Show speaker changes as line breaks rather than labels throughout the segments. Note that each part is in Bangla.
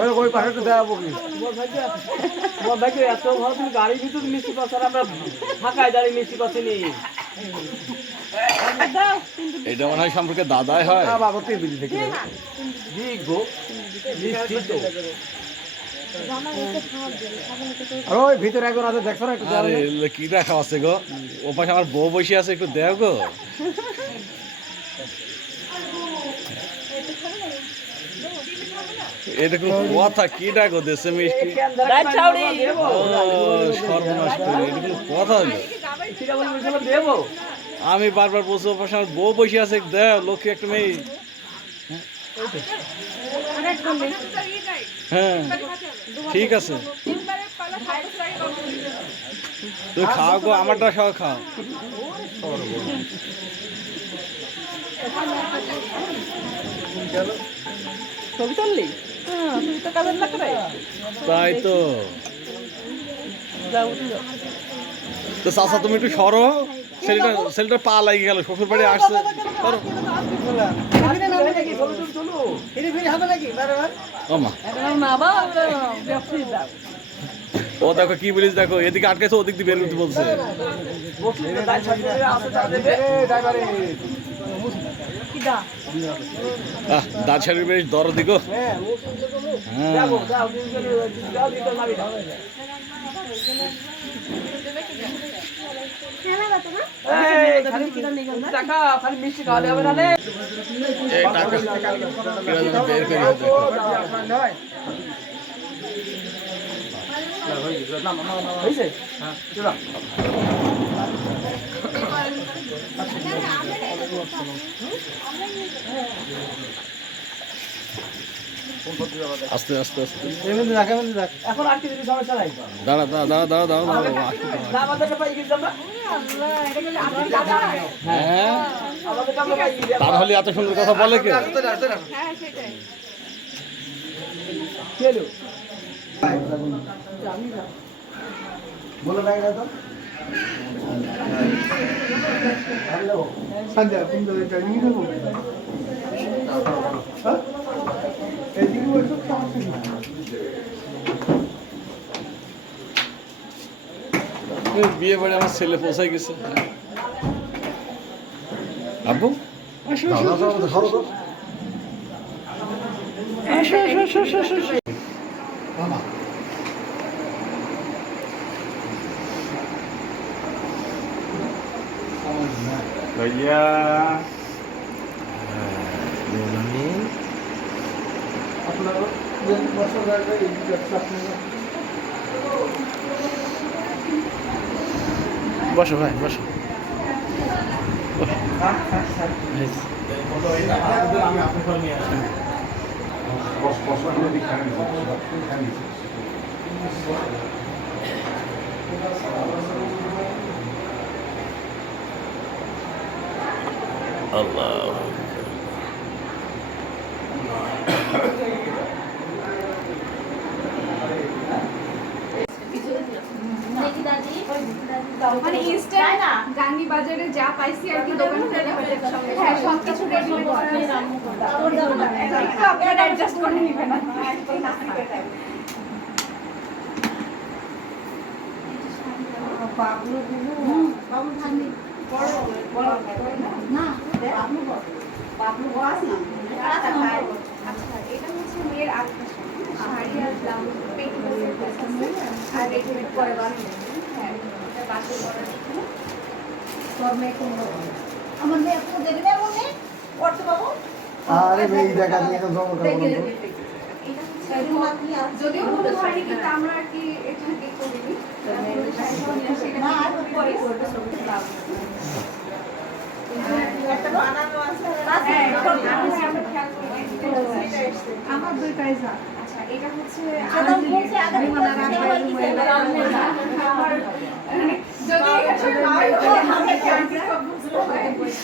ওই ওই পাশে তো কি?
ভাইকে এত ভালো তুমি গাড়ির ভিতর মিষ্টি পাচ্ছ আমরা ফাঁকায় দাঁড়িয়ে মিষ্টি পাচ্ছি নি।
এটা মনে হয় সম্পর্কে দাদাই হয়।
বাবা থেকে আর ওই ভিতরে একজন আছে দেখছ না একটু
আরে কি দেখা আছে গো? ও পাশে আমার বউ বসে আছে একটু দেও গো। এটা কোনো কথা কি ডাকো দেশে মিষ্টি? সর্বনাশ করে এটা কোনো কথা হলো আমি বারবার বসে পাশে আমার বউ বসে আছে দেও লক্ষ্মী একটা মেয়ে। হ্যাঁ ঠিক আছে। তুই খাও গো আমারটা সহ খাও।
ছবি তুললি?
তাই তো তো চাচা, তুমি একটু সরো। ছেলেটা ছেলেটা পা লাগিয়ে গেল শ্বশুর বাড়ি আসছে ও দেখো কি বলিস, দেখো, এদিকে আটকেছে ওদিক দিয়ে বের বলছে। আহ দাঁত বেশ দর দিগো হ্যাঁ। বের করে আস্তে আস্তে আস্তে।
এমনি রাখ এমনি রাখ।
এখন আর কিছু সমস্যা নাই?
দাঁড়া দাঁড়া দাঁড়া দাঁড়া দাঁড়া হ্যাঁ
আমাদেরকে আমরা পাই গেছি
তার হলে এত সুন্দর কথা বলে কে?
খেলো।
বলে তো। সঞ্জয় তুমি তো হ্যাঁ? সমস্যা নেই।
এই বিয়ে বাড়ি আমার ছেলে পৌঁছাই গেছে। আব্বু? আসো আসো, আসো। আসো, আসো, আসো, আসো, আসো।
भैया
বসো ভাই বসো
আমি আপনার ঘরে নিয়ে আসি
আল্লাহ
মানে ইনস্ট্যান্ট না? গান্ধী বাজারে যা পাইছি আর কি দোকান থেকে হ্যাঁ সব কিছু রেডি একটু আপনারা অ্যাডজাস্ট করে নেবেন। আচ্ছা এটা হচ্ছে মেয়ের আটটা শাড়ি আর ব্লাউজ পেটিকোটের আর রেডিমেড করে বানানো হ্যাঁ এটা বাসে করার জন্য
আমার মেয়ে এখনও দেবে না মনে করতে পাবো
আরে মেয়ে দেখা দিয়ে তো জমা করব
যদিও হয়নি কিন্তু আমরা আর কি এটা কি করিনি
না আর পরে করবে
আমরা দুইটাই যা আচ্ছা এটা হচ্ছে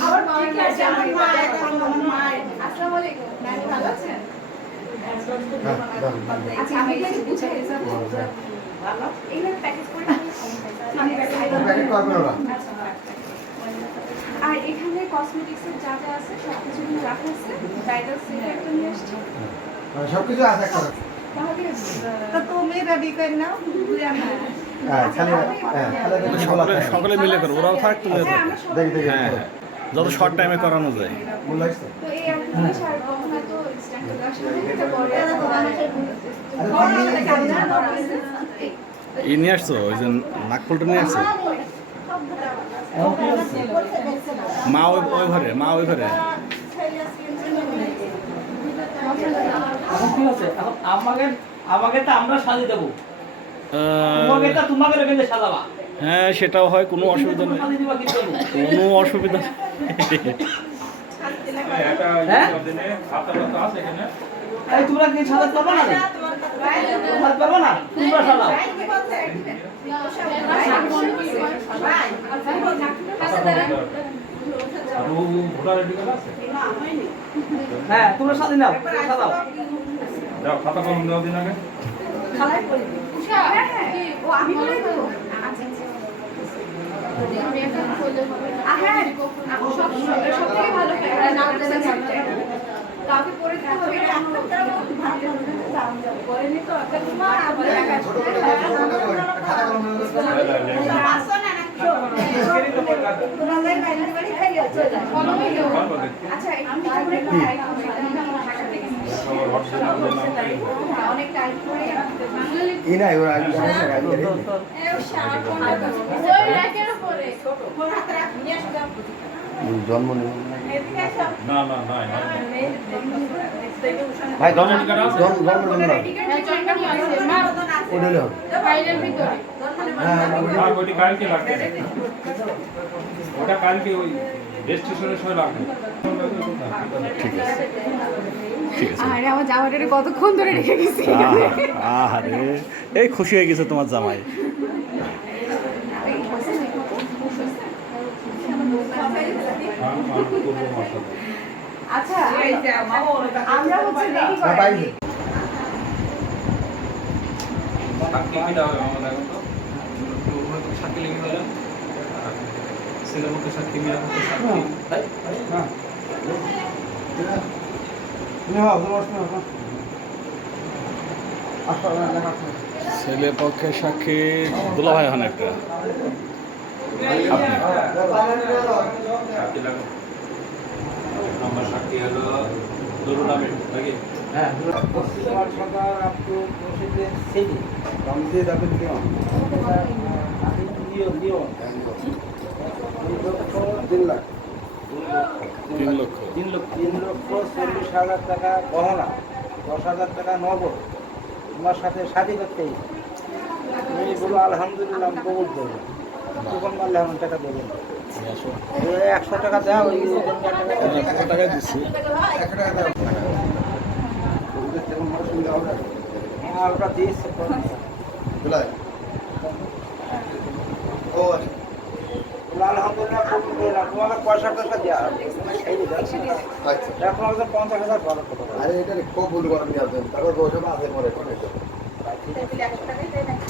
হয়, হয়। আসসালামু আলাইকুম ম্যাম ভালো আছেন
হ্যাঁ
আচ্ছা আমি কি বুঝাই দেবো এইভাবে প্যাকেজ করে
প্যাকেট করবেন ওরা
আর এখানে কসমেটিক্সের যা যা আছে সব কিছু কিন্তু রাখা আছে। ব্রাইডাল সেট একটা নিয়ে আসছি।
সব কিছু আছে একটা
তাহলে
তো তুমি রেডি করে নাও ঘুরে আনো।
হ্যাঁ খালি হ্যাঁ খালি দেখি খোলা
সকলে মিলে করো ওরাও থাক তুমি
হ্যাঁ
হ্যাঁ হ্যাঁ। যত শর্ট টাইমে করানো যায়।
আসছে
তো এই আপনাদের সার কখন হয়তো স্ট্যান্ড চলে আসলে এটা পরে
আরে
ই নিয়ে আসছো ওই যে নাকফুলটা নিয়ে আসছো? মা ওই ওই ঘরে মা ওই ঘরে।
এখন ঠিক আছে। এখন আমাকে আমাকে তো আমরা সাজিয়ে দেবো। তোমাকে রেখে সাজাবা।
হ্যাঁ সেটাও হয় কোনো অসুবিধা নেই।
সাজিয়ে দিবা কিন্তু
কোনো অসুবিধা নেই।
এই তোমরা কি সাজাতে পারবে না? সাজাতে পারবে না? তোমরা সাজাও হ্যাঁ তোমরা সাজিয়ে নাও সাজাও
খাতা কলম দেওয়া দিন আগে।
হ্যাঁ হ্যাঁ। ও আমি বলে দেবো আচ্ছা আচ্ছা। হ্যাঁ। সব সব থেকে ভালো কাউকে পরে দিতে হবে পরে
ছোট
আচ্ছা
নাই ওরা জন্ম নিবন্ধন
না না না না
ভাই জন্ম জন্ম জন্ম নিবন্ধন ওটা হলে হ্যাঁ
আর কালকে লাগবে। ওটা কালকে ওই রেজিস্ট্রেশনের সময় লাগবে।
ঠিক আছে। ঠিক আছে।
আরে আমার জামাটা কতক্ষণ ধরে রেখে গেছি
আরে এই খুশি হয়ে গেছে তোমার জামাই
আচ্ছা আমরা হচ্ছে রেডি
হ্যাঁ
করে
বাইরে
সাক্ষী কিটা হবে আমাদের এখন তো সাক্ষী লেগে গেল ছেলের মধ্যে সাক্ষী মেয়ের মধ্যে সাক্ষী
হ্যাঁ তুমি হও তোমার আসলে আসলে লেখা
ছেলে পক্ষে সাক্ষী দুলা ভাই হন একটা। আপনি?
সাক্ষী লাগবে আমার সাক্ষী হলো আমিন নাকি?
কমিটি দাবি দিও তিন লাখ।
তিন লক্ষ
তিন লক্ষ তিন লক্ষ চল্লিশ হাজার টাকা গহনা দশ হাজার টাকা নগদ। তোমার সাথে শাদি করতে বলো আলহামদুলিল্লাহ কবুল করব। তখন এমন টাকা দেবেন একশো টাকা দাও ওই ওজনকার
একশো টাকা দিচ্ছি
একশো টাকা দাও। ওদের তেমন কোনো সুবিধা হবে। না
হ্যাঁ ওটা দিয়েছে।
ও আচ্ছা
কবুল দেওয়া।
আচ্ছা আরে এটা খুব ভুল করেন নিয়ে আসবেন। তারপর বসে আছে করে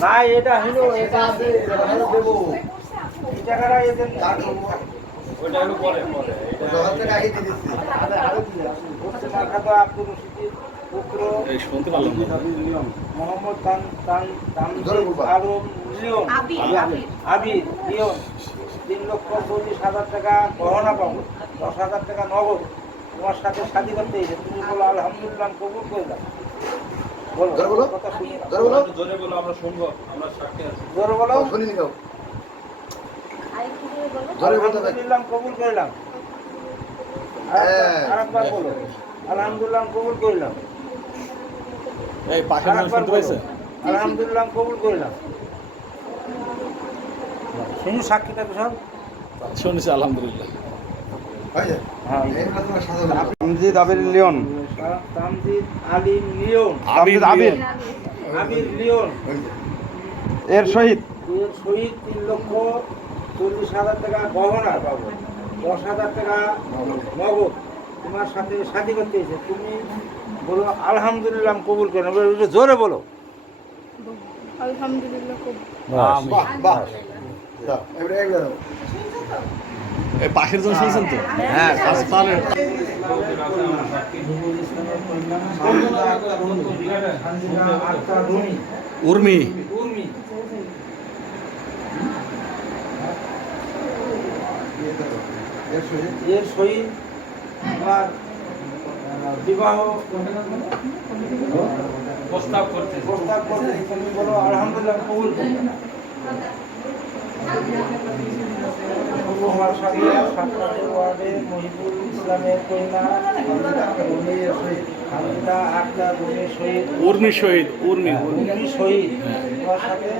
না এটা হলো এটা আছে
দেবো।
তান লক্ষ চল্লিশ হাজার টাকা গহনা পাবো দশ হাজার টাকা নগদ তোমার সাথে শাদি করতে এসে তুমি বলো। আলহামদুলিল্লাহ কবুল করে দাও বলো। কথা শুনি
বলো
জোরে বলো আমরা শুনব। আমরা সাক্ষী আছি।
জোরে বলো।
শুনিনি কেউ
আলহামদুলিল্লাহ কবুল করলাম।
হ্যাঁ।
আরেকবার বলো। আলহামদুলিল্লাহ কবুল করলাম।
এই পাশের শুনতে পাইছে?
আলহামদুলিল্লাহ কবুল করলাম। শুনি সাক্ষীটা তো সব?
শুনেছি আলহামদুলিল্লাহ।
যায়। এইগুলো তোমার সাজা
তামজিদ আবির লিওন। তামজিদ আলিম লিওন।
আবির আবির।
আবির লিওন।
এর সহিত
এর শহীদ তিন লক্ষ চল্লিশ হাজার টাকা গহনা পাবো দশ হাজার টাকা নগদ। তোমার সাথে শাদি করতে এসে তুমি বলো আলহামদুলিল্লাহ কবুল করেন এবার একটু জোরে বলো।
আলহামদুলিল্লাহ
বাহ বাহ দাও, এবারে এক দাও।
এই পাশের জন শুনছেন তো? হ্যাঁ আচ্ছা, উর্মি
দিয়ে দাও। এর সহিত
আহ, বিবাহ
প্রস্তাব করতে।
প্রস্তাব করতে তুমি বলো আলহামদুলিল্লাহ কবুল ওয়ার্ডে মহিবুল ইসলামের কন্যা হামিদা আক্তার রুমির সহিত।
উর্মি শহীদ উর্মি। উর্মি।
উর্মি শহীদ তোমার সাথে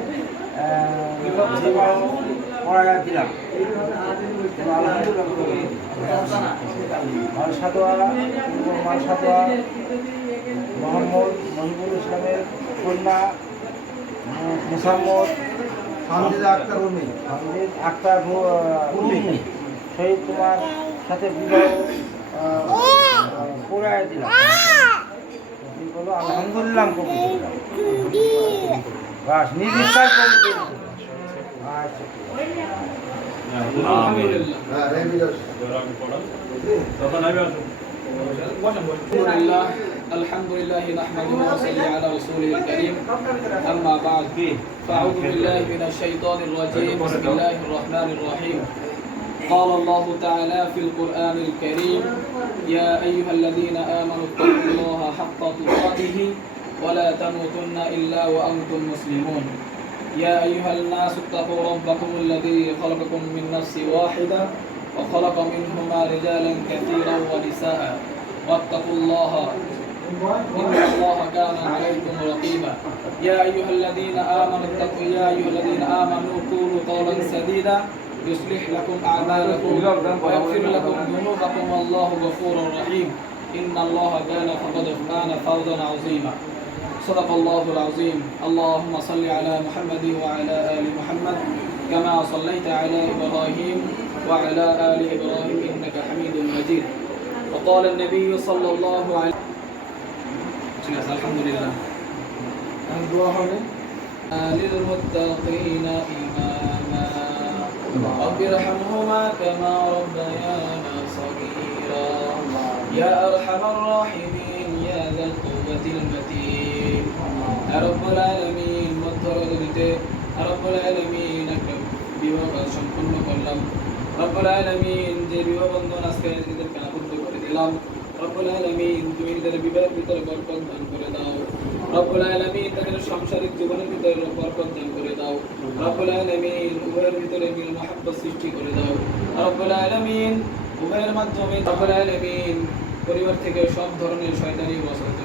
বিবাহ দিলাম। মালসাদোয়া মালসাদোয়া মোহাম্মদ মহিবুল ইসলামের কন্যা মুসাম্মদ
আক্তার উর্মি
হামিদ আক্তার রু- শহীদ তোমার সাথে বিবাহ পড়াইয়া দিলাম বলো আলহামদুলিল্লাহ। আমি বাস নির্বিচার কবুল আচ্ছা।
الحمد لله نحمده ونصلي على رسوله الكريم أما بعد فأعوذ بالله من الشيطان الرجيم بسم الله الرحمن الرحيم قال الله تعالى في القرآن الكريم يا أيها الذين آمنوا اتقوا الله حق تقاته ولا تموتن إلا وأنتم مسلمون يا أيها الناس اتقوا ربكم الذي خلقكم من نفس واحدة وخلق منهما رجالا كثيرا ونساء. واتقوا الله. إن الله كان عليكم رقيبا. يا أيها الذين آمنوا اتقوا يا أيها الذين آمنوا قولوا قولا سديدا. يصلح لكم أعمالكم ويغفر لكم ذنوبكم. والله غفور رحيم. إن الله كان فقد كان فوزا عظيما. صدق الله العظيم. اللهم صل على محمد وعلى آل محمد كما صليت على إبراهيم وعلى آل إبراهيم إنك حميد مجيد. وقال النبي صلى الله عليه وسلم الحمد لله للمتقين إماما رب ارحمهما كما ربيانا صغيرا يا أرحم الراحمين يا ذا القوة المتين একটা বিবাহ সম্পন্ন করলাম। যে বিবাহ আজকে আবদ্ধ করে দিলাম। ভিতরে দান করে দাও। তাদের সাংসারিক জীবনের ভিতরে বরকত দান করে দাও। রব্বুল উভয়ের ভিতরে মিল সৃষ্টি করে দাও। রব্বুল উভয়ের মাধ্যমে পরিবার থেকে সব ধরনের শয়তানি বসাতে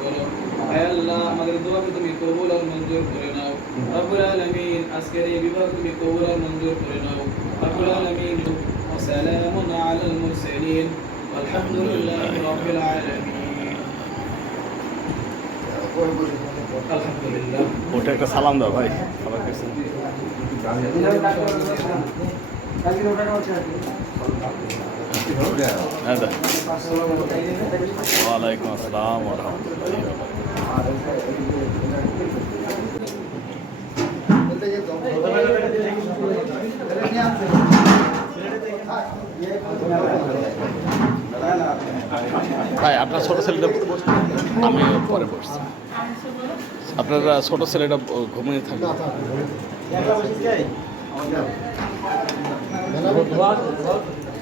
করো হে আল্লাহ আমাদের দোয়াকে তুমি কবুল আর মঞ্জুর করে নাও রব্বুল আলামিন আজকের এই বিভাগ তুমি কবুল আর মঞ্জুর করে নাও রব্বুল আলামিন وسلام على المرسلين والحمد لله رب العالمين الحمد لله
ওটা একটা সালাম দাও ভাই সবার কাছে হ্যাঁ দাও ওয়ালাইকুম আসসালাম ভাই আপনার ছোট ছেলেটা আমি পরে পড়ছি আপনার ছোট ছেলেটা ঘুমিয়ে থাকবে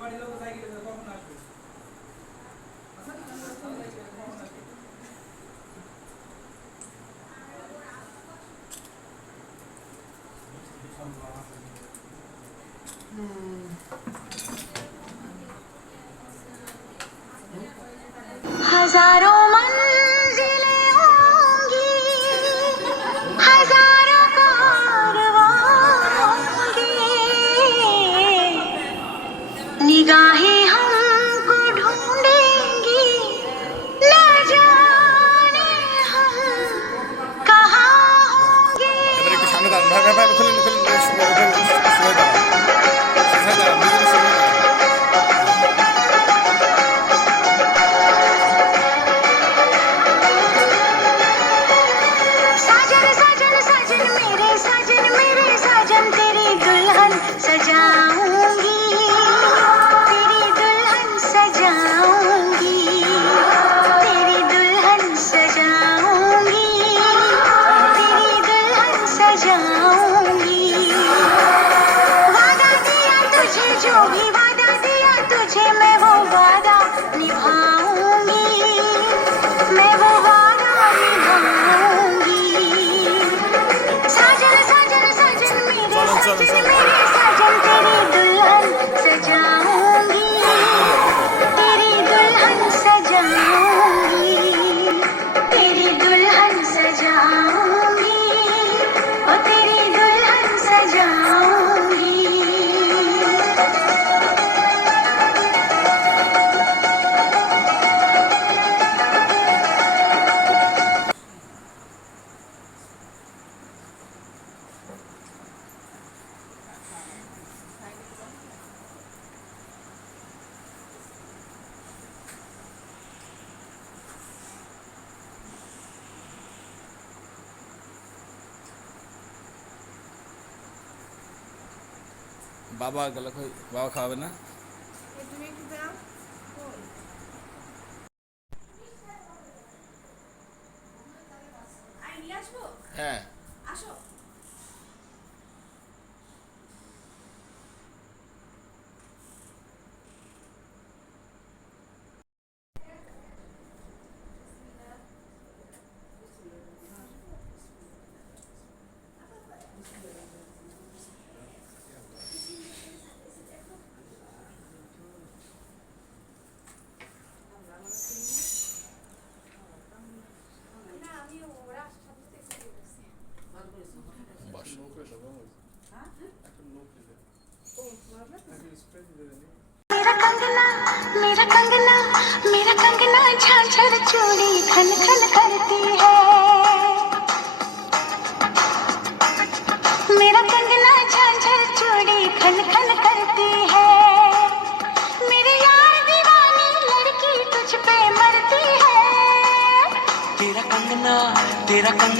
বাড়ির লোক সাইকেলে কখন আসবে আচ্ছা
বাবা গেলে বাবা খাওয়াবে না?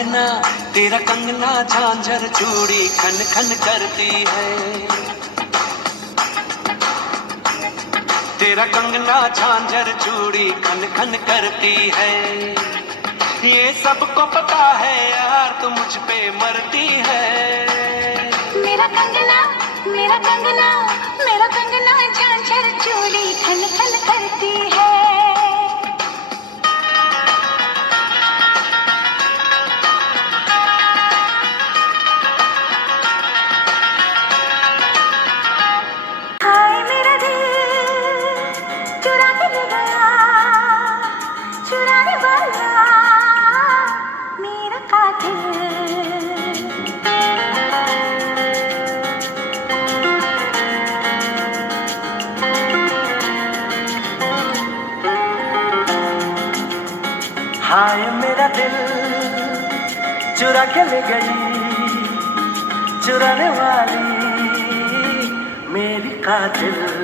कंगना,
तेरा कंगना झांझर चूड़ी खन खन करती है। तेरा कंगना झांझर चूड़ी खन खन करती है। ये सबको पता है, यार तू मुझ पे मरती है।
मेरा कंगना मेरा कंगना मेरा कंगना झांझर चूड़ी खन खन करती है। चुरा के ले
गई चुराने वाली मेरी कातिल।